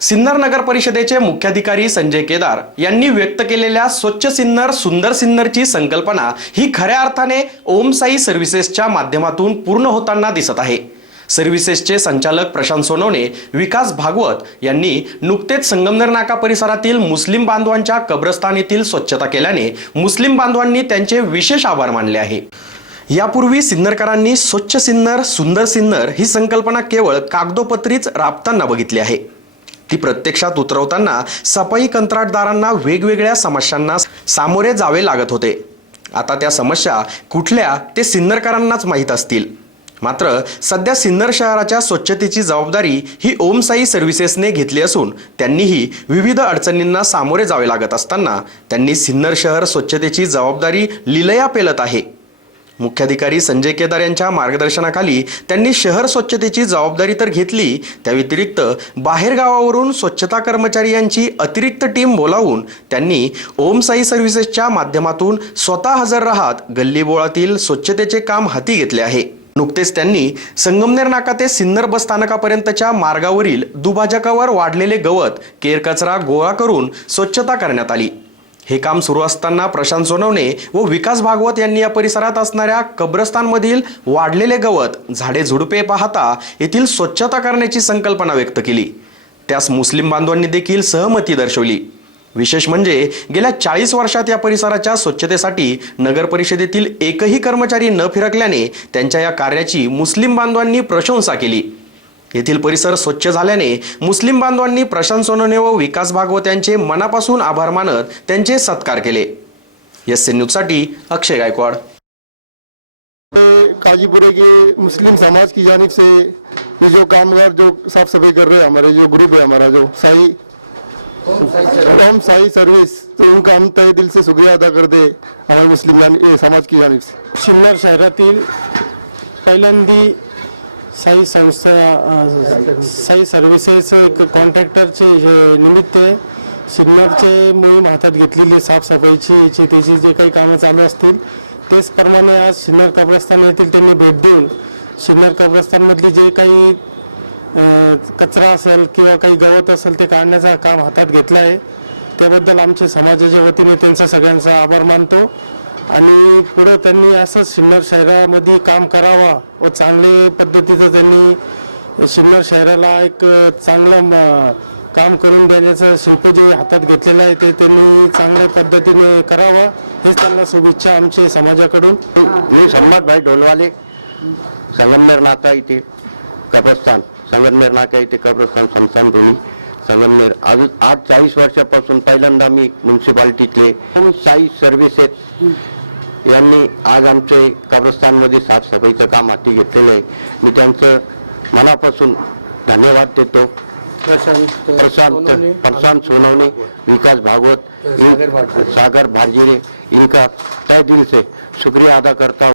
सिन्नर नगर परिषदेचे मुख्याधिकारी संजय केदार यांनी व्यक्त केलेल्या स्वच्छ सिन्नर सुंदर सिन्नरची संकल्पना ही खऱ्या अर्थाने ओम साई सर्व्हिसेसच्या माध्यमातून पूर्ण होताना दिसत आहे. सर्व्हिसेसचे संचालक प्रशांत सोनवणे विकास भागवत यांनी नुकतेच संगमनेर नाका परिसरातील मुस्लिम बांधवांच्या कब्रस्तान येथील स्वच्छता केल्याने मुस्लिम बांधवांनी त्यांचे विशेष आभार मानले आहे. यापूर्वी सिन्नरकरांनी स्वच्छ सिन्नर सुंदर सिन्नर ही संकल्पना केवळ कागदोपत्रीच राबताना बघितली आहे. ती प्रत्यक्षात उतरवताना सफाई कंत्राटदारांना वेगवेगळ्या समस्यांना सामोरे जावे लागत होते. आता त्या समस्या कुठल्या ते सिन्नरकरांनाच माहीत असतील. मात्र सध्या सिन्नर शहराच्या स्वच्छतेची जबाबदारी ही ओम साई सर्व्हिसेसने घेतली असून त्यांनीही विविध अडचणींना सामोरे जावे लागत असताना त्यांनी सिन्नर शहर स्वच्छतेची जबाबदारी लिलया पेलत आहे. मुख्याधिकारी संजय केदार यांच्या मार्गदर्शनाखाली त्यांनी शहर स्वच्छतेची जबाबदारी तर घेतली त्या व्यतिरिक्त बाहेर गावावरून स्वच्छता कर्मचारी यांची अतिरिक्त टीम बोलावून त्यांनी ओम साई सर्व्हिसेसच्या माध्यमातून स्वतः हजर राहत गल्लीबोळातील स्वच्छतेचे काम हाती घेतले आहे. नुकतेच त्यांनी संगमनेर नाका ते सिन्नर बस स्थानकापर्यंतच्या मार्गावरील दुभाजकावर वाढलेले गवत केरकचरा गोळा करून स्वच्छता करण्यात आली. हे काम सुरू असताना प्रशांत सोनवणे व विकास भागवत यांनी या परिसरात असणाऱ्या कब्रस्तानमधील वाढलेले गवत झाडे झुडपे पाहता येथील स्वच्छता करण्याची संकल्पना व्यक्त केली. त्यास मुस्लिम बांधवांनी देखील सहमती दर्शवली. विशेष म्हणजे गेल्या चाळीस वर्षात या परिसराच्या स्वच्छतेसाठी नगर परिषदेतील एकही कर्मचारी न फिरकल्याने त्यांच्या या कार्याची मुस्लिम बांधवांनी प्रशंसा केली. येथील परिसर स्वच्छ झाल्याने मुस्लिम बांधवांनी प्रशांत सोनवणे व विकास भागवत यांचे मनापासून आभार मानत त्यांचे सत्कार केले. एस एन न्यूजसाठी अक्षय गायकवाड. काजीपुरे के मुस्लिम समाज की जानिब से ये जो कामगार जो साफ सफाई कर रहे हैं हमारे जो ग्रुप है हमारा जो साई ओम साई सर्विस तो इनका हम तय दिल से शुक्रिया अदा करते हमारे मुस्लिम जान समाज की जानिब से। सिन्नर शहरातील पहिल्यांदी साई संस्था साई सर्व्हिसेस एक कॉन्ट्रॅक्टरचे निमित्त आहे सिन्नरचे मोहीम हातात घेतलेली साफसफाईची याची त्याची जे काही कामं चालू असतील तेचप्रमाणे आज सिन्नर कब्रस्तान येथील त्यांनी भेट देऊन सिन्नर कब्रस्तानमधली जे काही कचरा असेल किंवा काही गवत असेल ते काढण्याचं काम हातात घेतलं आहे. त्याबद्दल आमच्या समाजाच्या वतीने त्यांचा सगळ्यांचा आभार मानतो. आणि पुढं त्यांनी असं सिन्नर शहरामध्ये काम करावा व चांगले पद्धतीचं त्यांनी सिन्नर शहराला एक चांगलं म- काम करून देण्याचं शिल्प जे हातात घेतलेलं आहे ते त्यांनी चांगल्या पद्धतीने करावं हेच त्यांना शुभेच्छा आमचे समाजाकडून. मी संभाटभाई ढोलवाले संगनमेर नाका इथे कब्रस्तान संगनमेर नाका इथे कब्रस्तान स्मशानभूमी संगनमेर. आज आज चाळीस वर्षापासून पहिल्यांदा मी म्युन्सिपाल्टीतले होम साई सर्व्हिसेस यांनी आज आमचे कब्रस्तानमध्ये साफसफाईचं काम हाती घेतलेलं आहे. मी त्यांचं मनापासून धन्यवाद देतो. प्रशांत प्रशांत सोनवणे. विकास भागवत सागर भारजिरे इनका तय दिल से शुक्रिया अदा करता